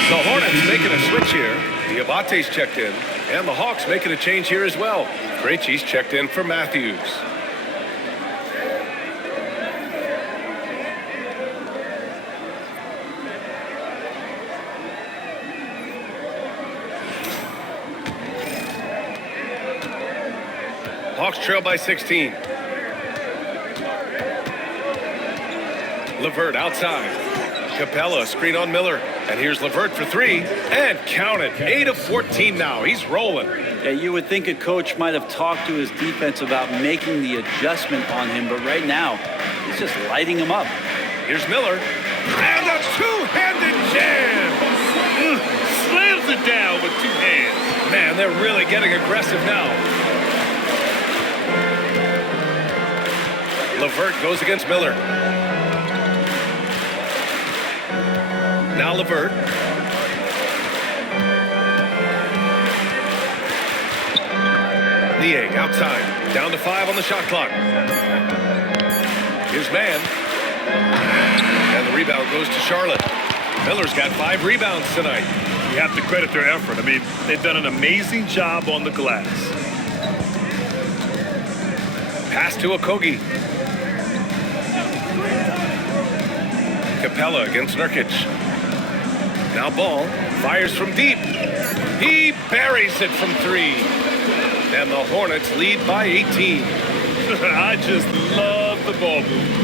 The Hornets making a switch here. The Abate's checked in. And the Hawks making a change here as well. Krejci's checked in for Matthews. Hawks trail by 16. LeVert outside. Capella, screen on Miller. And here's LeVert for three. And count it. 8 of 14 now. He's rolling. Yeah, you would think a coach might have talked to his defense about making the adjustment on him, but right now, he's just lighting him up. Here's Miller. And a two-handed jam. Slams it down with 2 hands. Man, they're really getting aggressive now. LeVert goes against Miller. Now LeVert. Niang outside. Down to 5 on the shot clock. Here's Mann. And the rebound goes to Charlotte. Miller's got 5 rebounds tonight. You have to credit their effort. I mean, they've done an amazing job on the glass. Pass to Okogie. Capella against Nurkic. Now Ball fires from deep. He buries it from 3. And the Hornets lead by 18. I just love the ball move.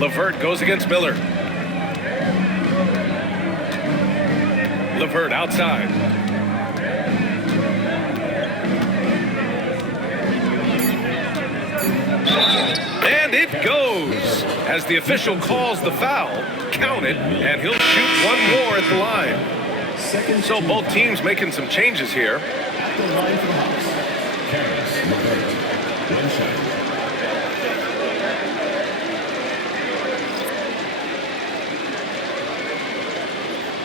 LeVert goes against Miller. LeVert outside. And it goes. As the official calls the foul, count it, and he'll shoot 1 more at the line. So both teams making some changes here. At the line for the Hawks, Harris, number 1 shot.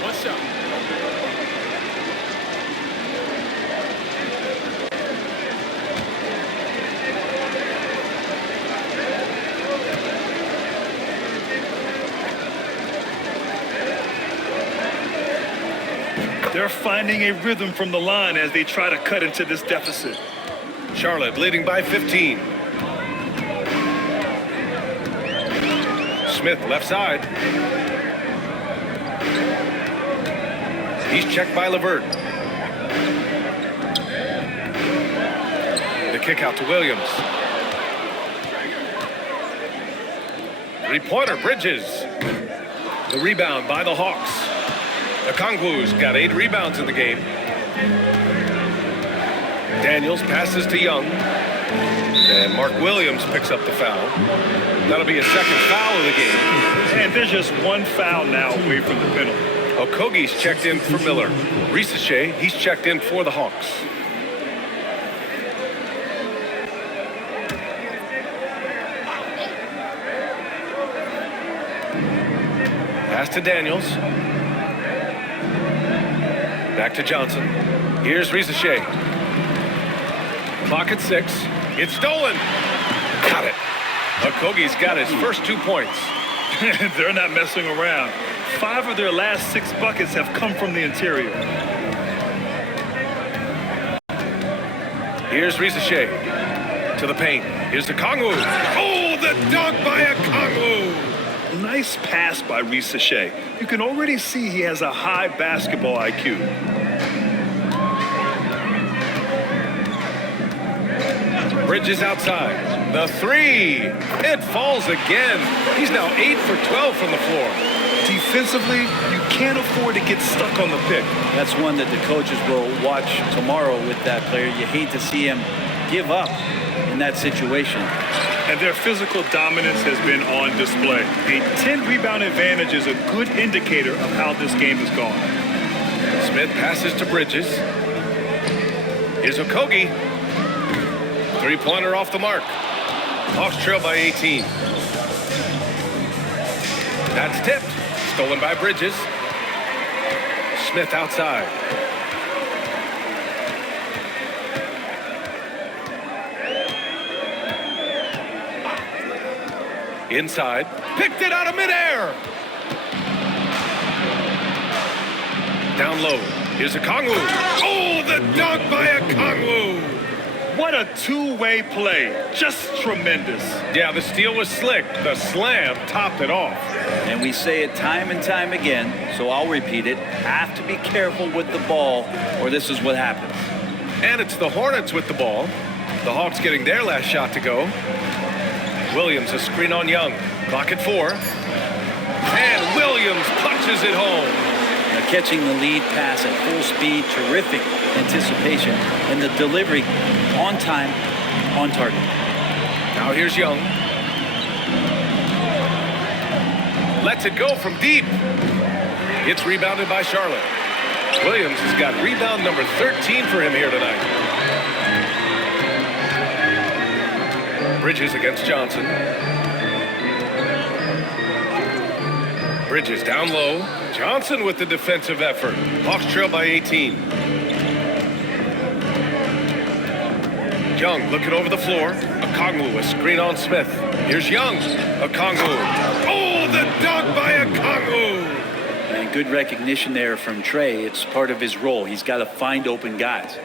What's up? They're finding a rhythm from the line as they try to cut into this deficit. Charlotte leading by 15. Smith left side. He's checked by LeVert. The kick out to Williams. 3-pointer, Bridges. The rebound by the Hawks. The Okongwu's got 8 rebounds in the game. Daniels passes to Young. And Mark Williams picks up the foul. That'll be a second foul of the game. And there's just 1 foul now away from the penalty. Okogie's checked in for Miller. Risache, he's checked in for the Hawks. Pass to Daniels. Back to Johnson. Here's Risache. Clock at 6. It's stolen. Got it. Okogie's got his first 2 points. They're not messing around. 5 of their last 6 buckets have come from the interior. Here's Risache to the paint. Here's Okongwu. Oh, the dunk by Okongwu. Nice pass by Risache. You can already see he has a high basketball IQ. Bridges outside. The 3. It falls again. He's now 8 for 12 from the floor. Defensively, you can't afford to get stuck on the pick. That's one that the coaches will watch tomorrow with that player. You hate to see him give up in that situation. And their physical dominance has been on display. A 10-rebound advantage is a good indicator of how this game has gone. Smith passes to Bridges. Here's Okogie. 3-pointer off the mark. Hawks trail by 18. That's tipped. Stolen by Bridges. Smith outside. Inside. Picked it out of midair. Down low. Here's Okongwu. Oh, the dunk by Okongwu. What a two-way play. Just tremendous. Yeah, the steal was slick. The slam topped it off. And we say it time and time again, so I'll repeat it. Have to be careful with the ball, or this is what happens. And it's the Hornets with the ball. The Hawks getting their last shot to go. Williams a screen on Young. Clock at 4. And Williams punches it home. Now catching the lead pass at full speed, terrific anticipation, and the delivery on time, on target. Now here's Young. Lets it go from deep. It's rebounded by Charlotte. Williams has got rebound number 13 for him here tonight. Bridges against Johnson. Bridges down low. Johnson with the defensive effort. Hawks trail by 18. Young looking over the floor. Okongwu, a screen on Smith. Here's Young. Okongwu. Oh, the dunk by Okongwu. And good recognition there from Trey. It's part of his role. He's got to find open guys.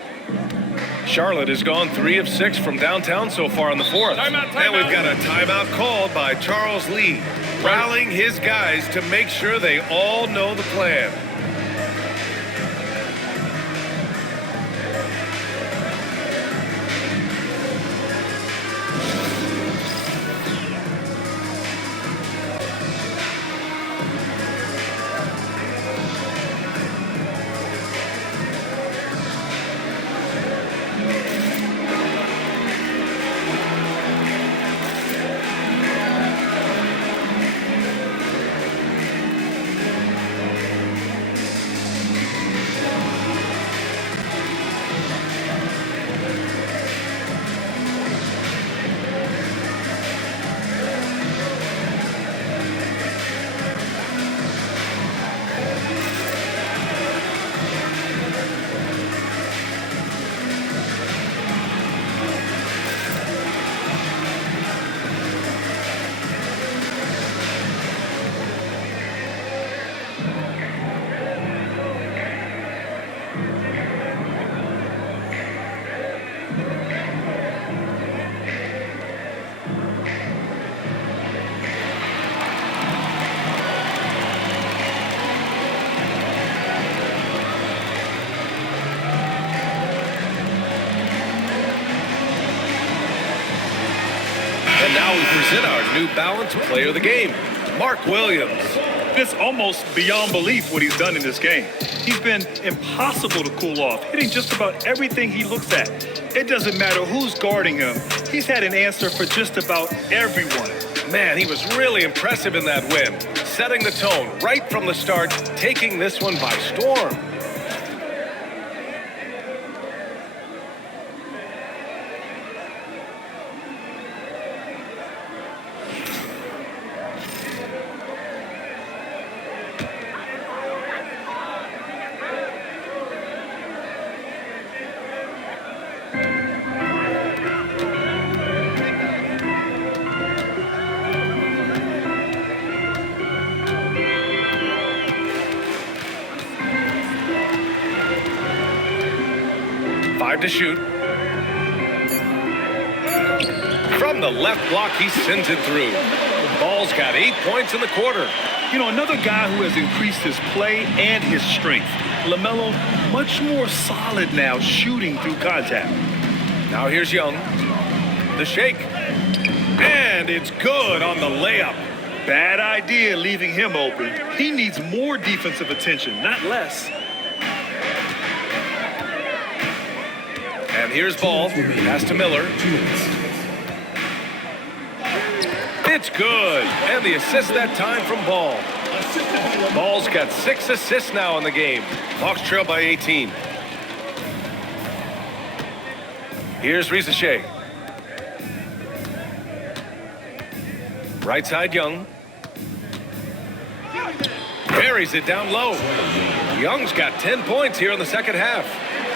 Charlotte has gone 3 of 6 from downtown so far in the fourth. Timeout. And we've got a timeout called by Charles Lee, rallying his guys to make sure they all know the plan. And now we present our new Balance Player of the Game, Mark Williams. It's almost beyond belief what he's done in this game. He's been impossible to cool off, hitting just about everything he looks at. It doesn't matter who's guarding him. He's had an answer for just about everyone. Man, he was really impressive in that win, setting the tone right from the start, taking this one by storm. To shoot. From the left block, he sends it through. Ball's got 8 points in the quarter. You know, another guy who has increased his play and his strength. LaMelo, much more solid now, shooting through contact. Now here's Young. The shake. And it's good on the layup. Bad idea leaving him open. He needs more defensive attention, not less. And here's Ball. Pass to Miller. It's good. And the assist that time from Ball. Ball's got 6 assists now in the game. Hawks trail by 18. Here's Rizachet. Right side, Young. Buries it down low. Young's got 10 points here in the second half.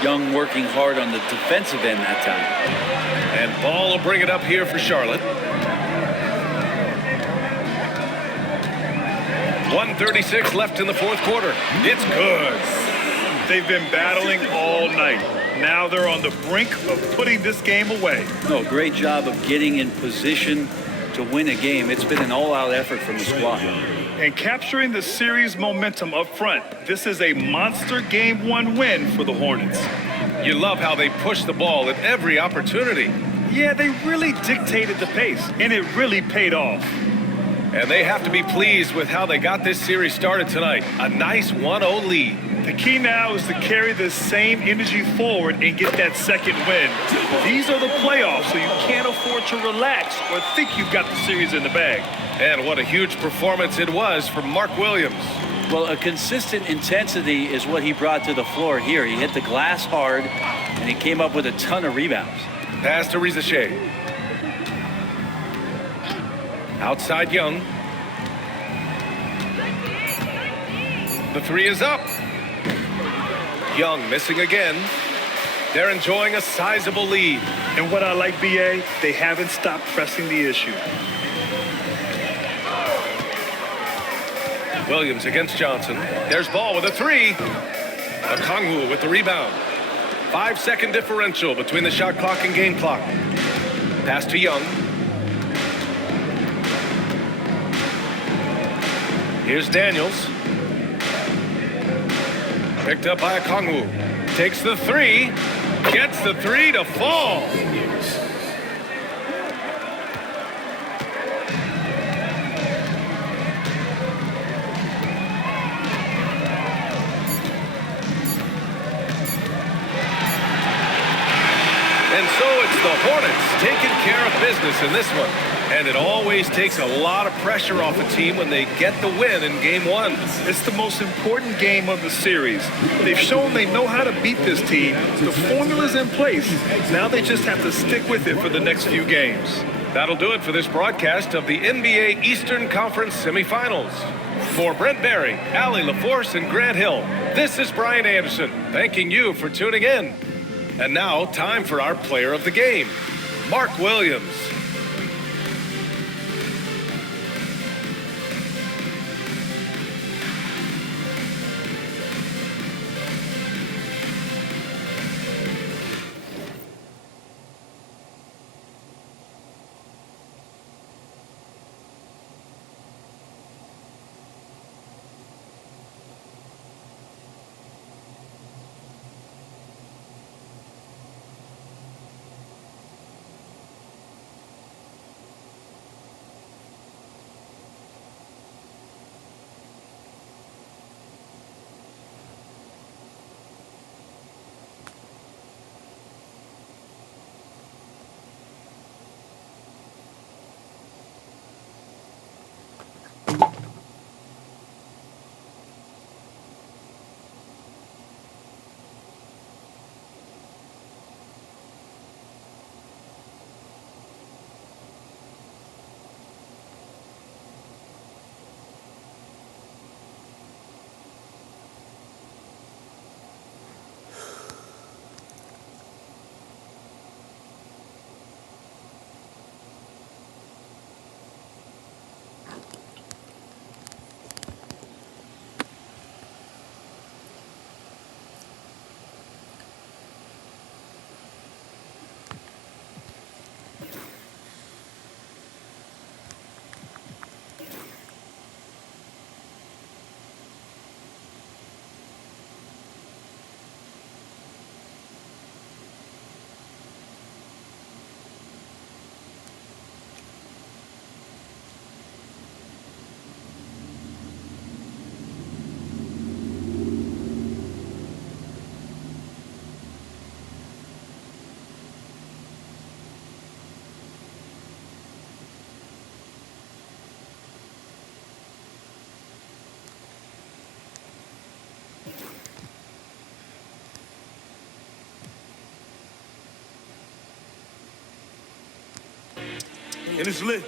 Young working hard on the defensive end that time. And Ball will bring it up here for Charlotte. 1:36 left in the fourth quarter. It's good. They've been battling all night. Now they're on the brink of putting this game away. No, great job of getting in position to win a game. It's been an all-out effort from the squad. And capturing the series momentum up front. This is a monster Game 1 win for the Hornets. You love how they push the ball at every opportunity. Yeah, they really dictated the pace, and it really paid off. And they have to be pleased with how they got this series started tonight. A nice 1-0 lead. The key now is to carry this same energy forward and get that second win. These are the playoffs, so you can't afford to relax or think you've got the series in the bag. And what a huge performance it was from Mark Williams. Well, a consistent intensity is what he brought to the floor here. He hit the glass hard, and he came up with a ton of rebounds. Pass to Rizachet. Outside Young. The three is up. Young missing again. They're enjoying a sizable lead. And what I like, BA, they haven't stopped pressing the issue. Williams against Johnson. There's ball with a three. Okongwu with the rebound. 5-second differential between the shot clock and game clock. Pass to Young. Here's Daniels. Picked up by Okongwu. Takes the three. Gets the three to fall. And so it's the Hornets taking care of business in this one. And it always takes a lot of pressure off a team when they get the win in game one. It's the most important game of the series. They've shown they know how to beat this team. The formula's in place. Now they just have to stick with it for the next few games. That'll do it for this broadcast of the NBA Eastern Conference semifinals. For Brent Barry, Allie LaForce, and Grant Hill, this is Brian Anderson, thanking you for tuning in. And now, time for our player of the game, Mark Williams. And it's lit.